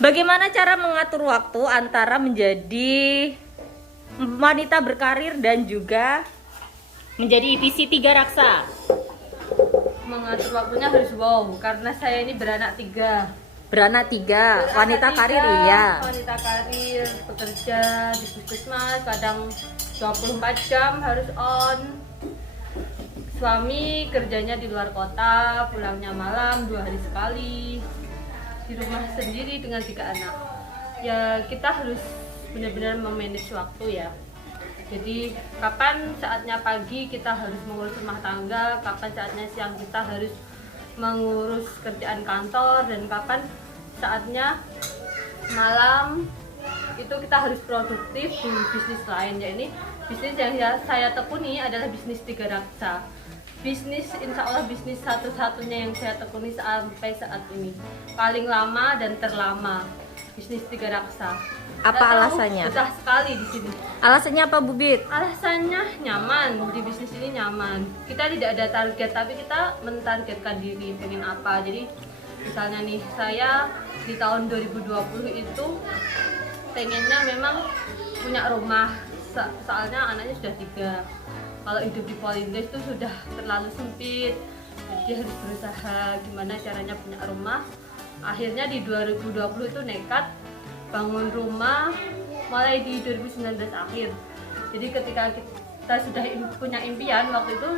Bagaimana cara mengatur waktu antara menjadi wanita berkarir dan juga menjadi visi tiga raksa? Mengatur waktunya harus karena saya ini beranak tiga. Beranak tiga, wanita Beranak karir tiga, iya. Wanita karir, bekerja di puskesmas, kadang 24 jam harus on. Suami kerjanya di luar kota, pulangnya malam 2 hari sekali. Di rumah sendiri dengan 3 anak. Ya kita harus benar-benar memanage waktu ya. Jadi kapan saatnya pagi kita harus mengurus rumah tangga, kapan saatnya siang kita harus mengurus kerjaan kantor, dan kapan saatnya malam itu kita harus produktif di bisnis lain. Ya ini bisnis yang saya tekuni adalah bisnis tiga raksa. Bisnis, insya Allah bisnis satu-satunya yang saya tekuni sampai saat ini, paling lama dan terlama, bisnis tiga raksa. Apa alasannya? Betah sekali di sini. Alasannya apa, Bu Bit? Alasannya nyaman, di bisnis ini nyaman. Kita tidak ada target, tapi kita mentargetkan diri pengen apa. Jadi misalnya nih, saya di tahun 2020 itu pengennya memang punya rumah, soalnya anaknya sudah 3. Kalau hidup di Polindes itu sudah terlalu sempit, jadi harus berusaha gimana caranya punya rumah. Akhirnya di 2020 itu nekat bangun rumah mulai di 2019 akhir. Jadi ketika kita sudah punya impian, waktu itu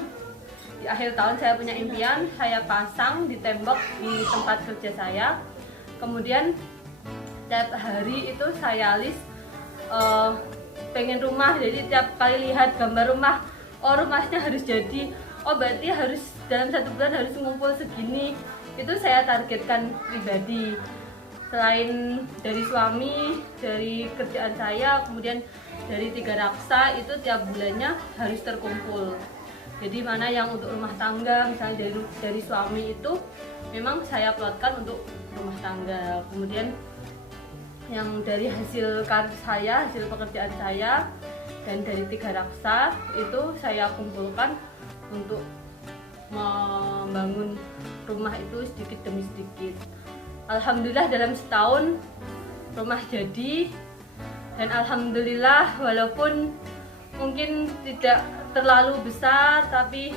di akhir tahun saya punya impian, saya pasang di tembok di tempat kerja saya. Kemudian tiap hari itu saya list pengen rumah, jadi tiap kali lihat gambar rumah, oh rumahnya harus jadi, oh berarti harus dalam 1 bulan harus ngumpul segini. Itu saya targetkan pribadi. Selain dari suami, dari kerjaan saya, kemudian dari tiga raksa, itu tiap bulannya harus terkumpul. Jadi mana yang untuk rumah tangga, misalnya dari suami itu memang saya plotkan untuk rumah tangga. Kemudian yang dari hasil karir saya, hasil pekerjaan saya, dan dari tiga raksa itu saya kumpulkan untuk membangun rumah itu sedikit demi sedikit. Alhamdulillah dalam setahun rumah jadi, dan alhamdulillah walaupun mungkin tidak terlalu besar, tapi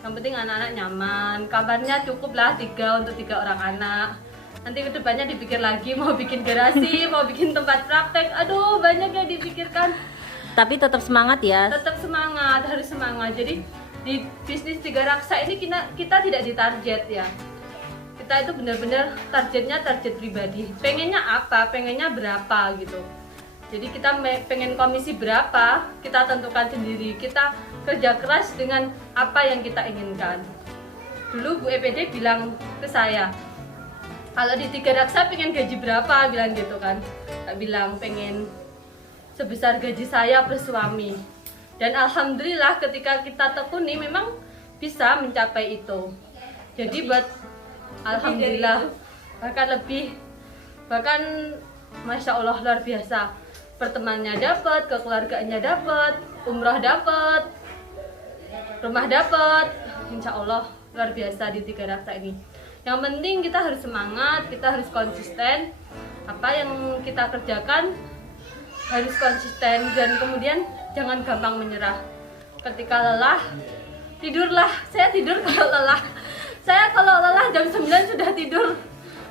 yang penting anak-anak nyaman. Kabarnya cukup lah 3 untuk 3 orang anak. Nanti kedepannya dipikir lagi mau bikin garasi, mau bikin tempat praktek, aduh banyak yang dipikirkan. Tapi tetap semangat ya. Tetap semangat, harus semangat. Jadi di bisnis tiga raksa ini kita tidak ditarget ya. Kita itu benar-benar targetnya target pribadi. Pengennya apa, pengennya berapa gitu. Jadi kita pengen komisi berapa, kita tentukan sendiri. Kita kerja keras dengan apa yang kita inginkan. Dulu Bu EPD bilang ke saya, kalau di tiga raksa pengen gaji berapa, bilang gitu kan. Saya bilang pengen sebesar gaji saya plus suami. Dan alhamdulillah ketika kita tekuni memang bisa mencapai itu. Jadi buat alhamdulillah bahkan masya Allah luar biasa. Pertemanannya dapat, kekeluargaannya dapat, umroh dapat, rumah dapat, insya Allah luar biasa di tiga raksa ini. Yang penting kita harus semangat, kita harus konsisten. Apa yang kita kerjakan harus konsisten, dan kemudian jangan gampang menyerah. Ketika lelah, tidurlah. Saya tidur kalau lelah. Saya kalau lelah jam 9 sudah tidur,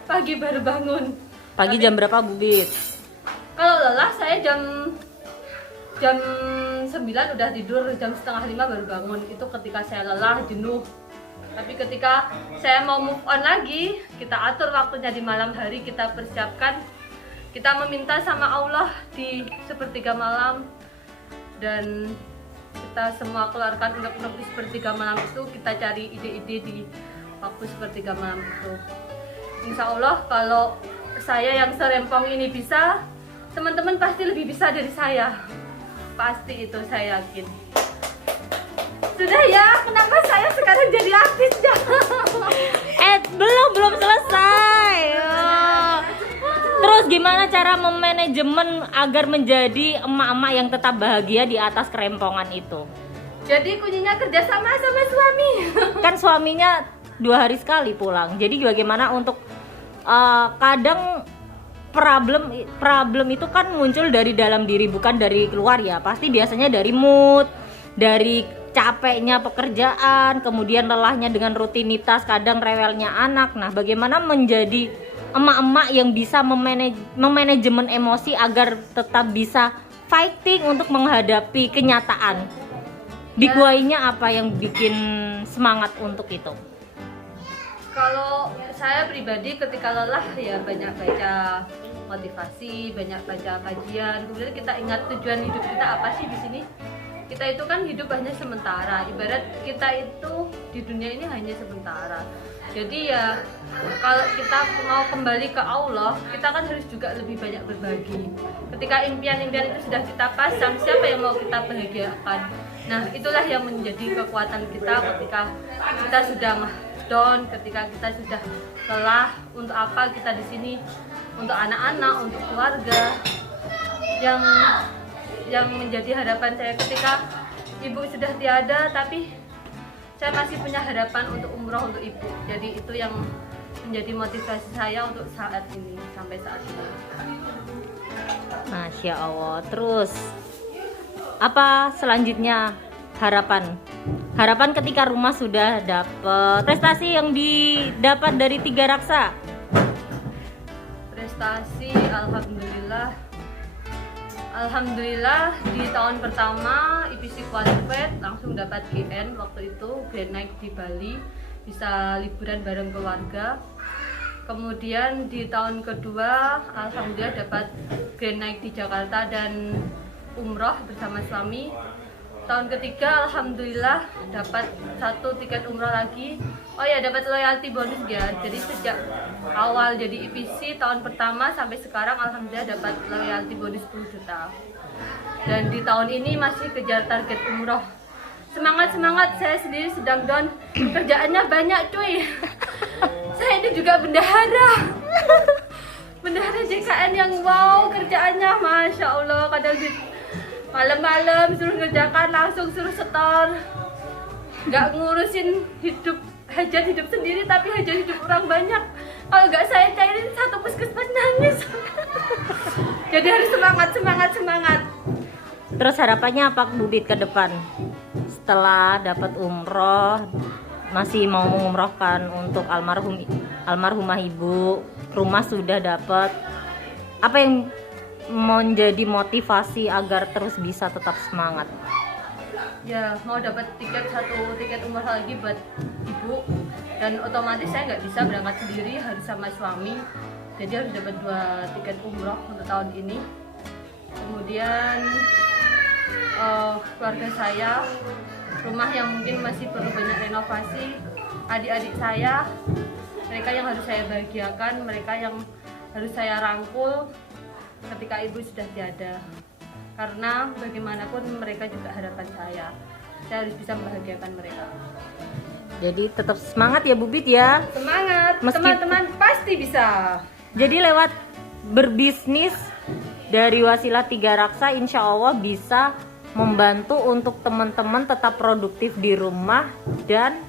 pagi baru bangun. Pagi jam berapa, Bu Bit? Kalau lelah saya jam 9 udah tidur, jam setengah 5 baru bangun. Itu ketika saya lelah, jenuh. Tapi ketika saya mau move on lagi, kita atur waktunya di malam hari, kita persiapkan. Kita meminta sama Allah di sepertiga malam, dan kita semua keluarkan unek-unek di sepertiga malam itu. Kita cari ide-ide di waktu sepertiga malam itu. Insya Allah kalau saya yang serempong ini bisa, teman-teman pasti lebih bisa dari saya. Pasti itu saya yakin. Sudah ya, kenapa saya sekarang jadi artis ya? Belum selesai. Oh. Terus gimana cara memanajemen agar menjadi emak-emak yang tetap bahagia di atas kerempongan itu? Jadi kuncinya kerja sama suami. Kan suaminya 2 hari sekali pulang. Jadi bagaimana untuk kadang problem itu kan muncul dari dalam diri, bukan dari keluar ya. Pasti biasanya dari mood, dari capeknya pekerjaan, kemudian lelahnya dengan rutinitas, kadang rewelnya anak. Nah, bagaimana menjadi emak-emak yang bisa memanajemen emosi agar tetap bisa fighting untuk menghadapi kenyataan? Big why-nya apa yang bikin semangat untuk itu? Kalau saya pribadi ketika lelah ya banyak baca motivasi, banyak baca kajian. Kemudian kita ingat tujuan hidup kita apa sih di sini? Kita itu kan hidup hanya sementara. Ibarat kita itu di dunia ini hanya sementara. Jadi ya kalau kita mau kembali ke Allah, kita kan harus juga lebih banyak berbagi. Ketika impian-impian itu sudah kita pasang, siapa yang mau kita bahagiakan? Nah, itulah yang menjadi kekuatan kita ketika kita sudah down, ketika kita sudah lelah. Untuk apa kita di sini? Untuk anak-anak, untuk keluarga. Yang menjadi harapan saya ketika ibu sudah tiada, tapi saya masih punya harapan untuk umroh untuk ibu. Jadi itu yang menjadi motivasi saya untuk saat ini, sampai saat ini. Masya Allah. Terus apa selanjutnya harapan ketika rumah sudah dapat prestasi yang didapat dari 3 raksa? Prestasi, Alhamdulillah di tahun pertama IPC qualified, langsung dapat GN waktu itu, Grand Night di Bali, bisa liburan bareng keluarga. Kemudian di tahun kedua alhamdulillah dapat Grand Night di Jakarta dan umroh bersama suami. Tahun ketiga alhamdulillah dapat 1 tiket umroh lagi. Oh ya, dapat loyalty bonus ya. Jadi sejak awal jadi IPC tahun pertama sampai sekarang alhamdulillah dapat loyalty bonus 10 juta. Dan di tahun ini masih kejar target umroh. Semangat, saya sendiri sedang down. Kerjaannya banyak cuy. Saya ini juga bendahara. Bendahara JKN yang wow, kerjaannya Masya Allah. Kadang malam-malam suruh ngerjakan, langsung suruh setor. Nggak ngurusin hajat hidup sendiri, tapi hajat hidup orang banyak. Kalau nggak saya cairin, satu puskesmas nangis. Jadi harus semangat. Terus harapannya apa Bu Bit ke depan? Setelah dapat umroh, masih mau mengumrohkan untuk almarhumah ibu, rumah sudah dapat. Apa yang menjadi motivasi agar terus bisa tetap semangat? Ya, mau dapat satu tiket umroh lagi buat ibu, dan otomatis saya nggak bisa berangkat sendiri, harus sama suami. Jadi harus dapat 2 tiket umroh untuk tahun ini. Kemudian keluarga saya, rumah yang mungkin masih perlu banyak renovasi, adik-adik saya, mereka yang harus saya bahagiakan, mereka yang harus saya rangkul ketika ibu sudah tiada. Karena bagaimanapun mereka juga harapan saya harus bisa membahagiakan mereka. Jadi tetap semangat ya Bu Bit ya. Semangat, teman-teman pasti bisa. Jadi lewat berbisnis dari Wasilah 3 Raksa, insya Allah bisa membantu untuk teman-teman tetap produktif di rumah dan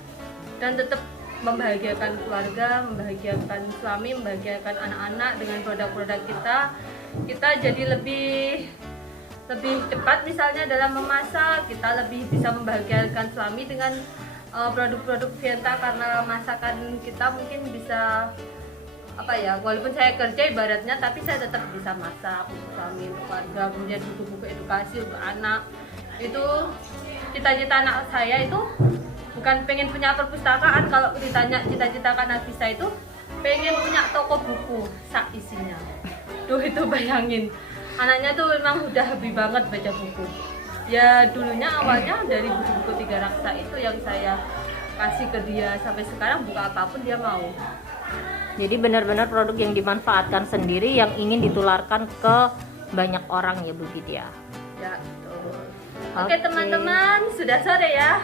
tetap membahagiakan keluarga, membahagiakan suami, membahagiakan anak-anak dengan produk-produk kita. Kita jadi lebih cepat misalnya dalam memasak, kita lebih bisa membahagiakan suami dengan produk-produk Vienta, karena masakan kita mungkin bisa walaupun saya kerja ibaratnya, tapi saya tetap bisa masak untuk suami, untuk keluarga. Kemudian buku-buku edukasi untuk anak, itu cita-cita anak saya itu bukan pengen punya perpustakaan. Kalau ditanya cita-cita Nafisa itu pengen punya toko buku sak isinya. Duh, itu bayangin, anaknya tuh memang udah hobi banget baca buku. Ya dulunya awalnya dari buku-buku 3 Raksa itu yang saya kasih ke dia, sampai sekarang buka apapun dia mau. Jadi benar-benar produk yang dimanfaatkan sendiri, yang ingin ditularkan ke banyak orang ya Bu Bit ya. Ya betul. Oke teman-teman, sudah sore ya.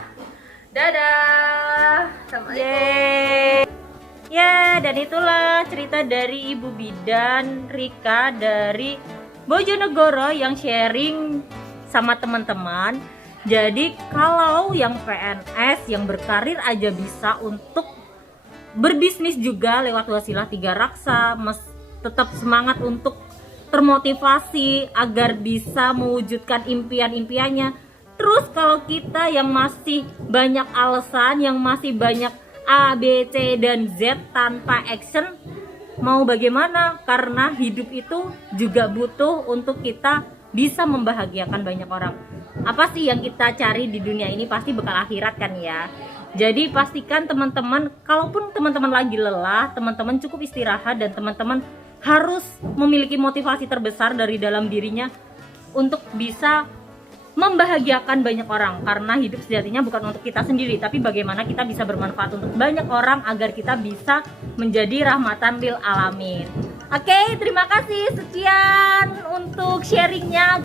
Dadah. Assalamualaikum. Ya, dan itulah cerita dari Ibu Bidan Rika dari Bojonegoro yang sharing sama teman-teman. Jadi kalau yang PNS yang berkarir aja bisa untuk berbisnis juga lewat Wasilah 3 Raksa, tetap semangat untuk termotivasi agar bisa mewujudkan impian-impiannya. Terus kalau kita yang masih banyak alasan, yang masih banyak A, B, C, dan Z tanpa action, mau bagaimana? Karena hidup itu juga butuh untuk kita bisa membahagiakan banyak orang. Apa sih yang kita cari di dunia ini? Pasti bekal akhirat kan ya. Jadi pastikan teman-teman, kalaupun teman-teman lagi lelah, teman-teman cukup istirahat, dan teman-teman harus memiliki motivasi terbesar dari dalam dirinya untuk bisa membahagiakan banyak orang. Karena hidup sejatinya bukan untuk kita sendiri, tapi bagaimana kita bisa bermanfaat untuk banyak orang agar kita bisa menjadi rahmatan lil alamin. Oke, terima kasih, sekian untuk sharingnya.